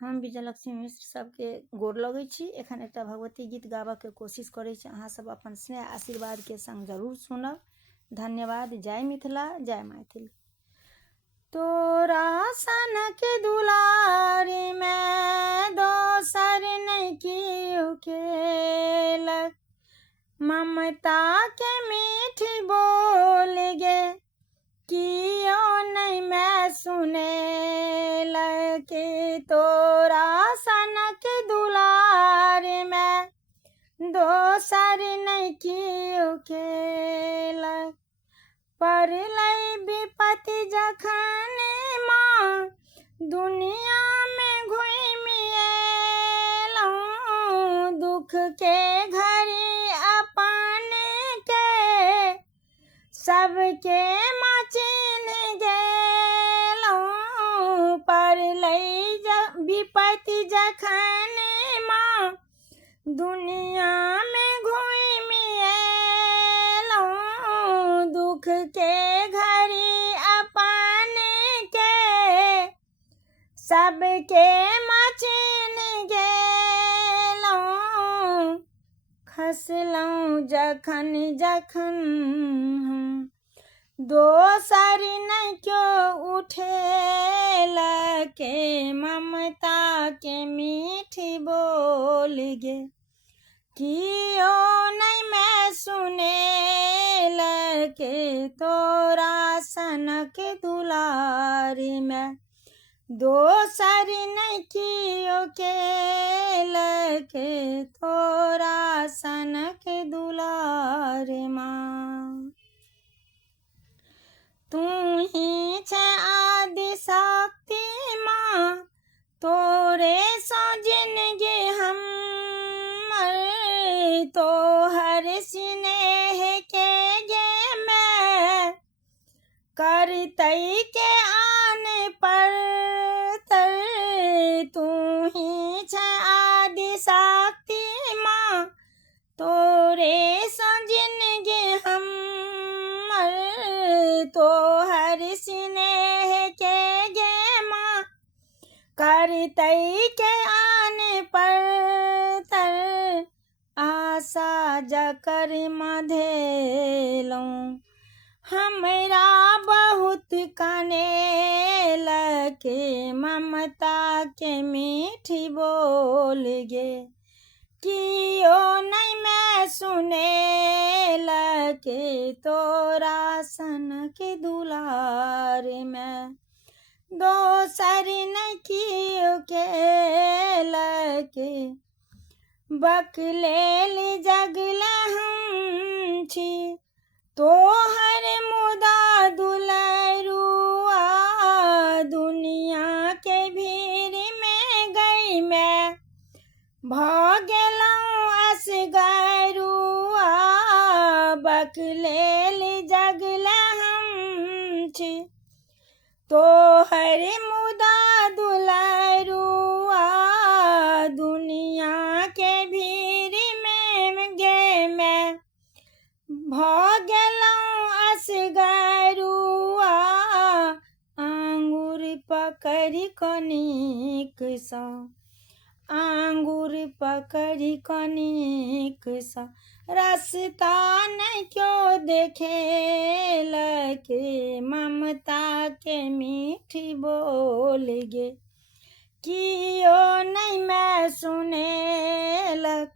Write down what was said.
हम विजयलक्ष्मी मिश्र सबके गोर लगै छी। एखन एकटा भगवती गीत गाबऽके कोशिश करै छी। अहाँ सब अपन स्नेह आशीर्वाद के संग जरूर सुनब। धन्यवाद। जय मिथिला, जय मैथिल। तोरा सनक दुलारी में दोसर नहीं कियो केलक, ममता के मीठी बोल गे कियो नहीं मैं सुनेलक। तोरा सनक दुलारी में दोसर नहीं कियो केलक, परलै विपत्ति जखन माँ दुनिया में घुमि एलहुँ, दुख के घड़ी अपन के सबके माँ चिन्ह गेलहुँ, परलै विपत्ति जखन माँ दुनिया में घुमि एलहुँ, दुख के घड़ी अपन के सबके माँ चिन्ह गेलहुँ। खसलहुँ जखन जखन हम दोसर नहीं क्यों उठेलक, ममता के मीठी बोल गे कियो नहीं मैं सुनेलक। तोरा सनक दुलारी में दोसर नहीं कियो केलक, तोरा सनक दुलारी माँ। तू ही छे आदि शक्ति माँ, तोरे सो जिंदगी हमर, तोहर स्नेह के गे मैं करतै के आन पर तर। तू ही छे आदि शक्ति माँ, तोरे सो जिंदगी हमर, तोहर स्नेह के गे माँ करतै के आन पर तर। आशा जकर मधेलहुँ हमरा बहुत कनेलक, ममता के मीठी बोल गे कियो नहीं मैं सुनेलक। तोरा सनक दुलारी में दोसर नहीं कियो केलक, बकलेल जगले हम छी तोहर मुदा दुलरुआ, दुनिया के भीड़ में गई मैं भऽ गेलहुँ असगरुआ, बकलेल जगले हम छी तोहर मुदा दुलरुआ, दुनिया के भीड़ में गे मैं भऽ गेलहुँ असगरुआ। आंगुर पकड़ि कनिक सा, आंगुर पकड़ि कनिक सा रास्ता नहीं क्यों देखेलक, ममता के मीठी बोल गे कियो नहीं मैं सुनेलक।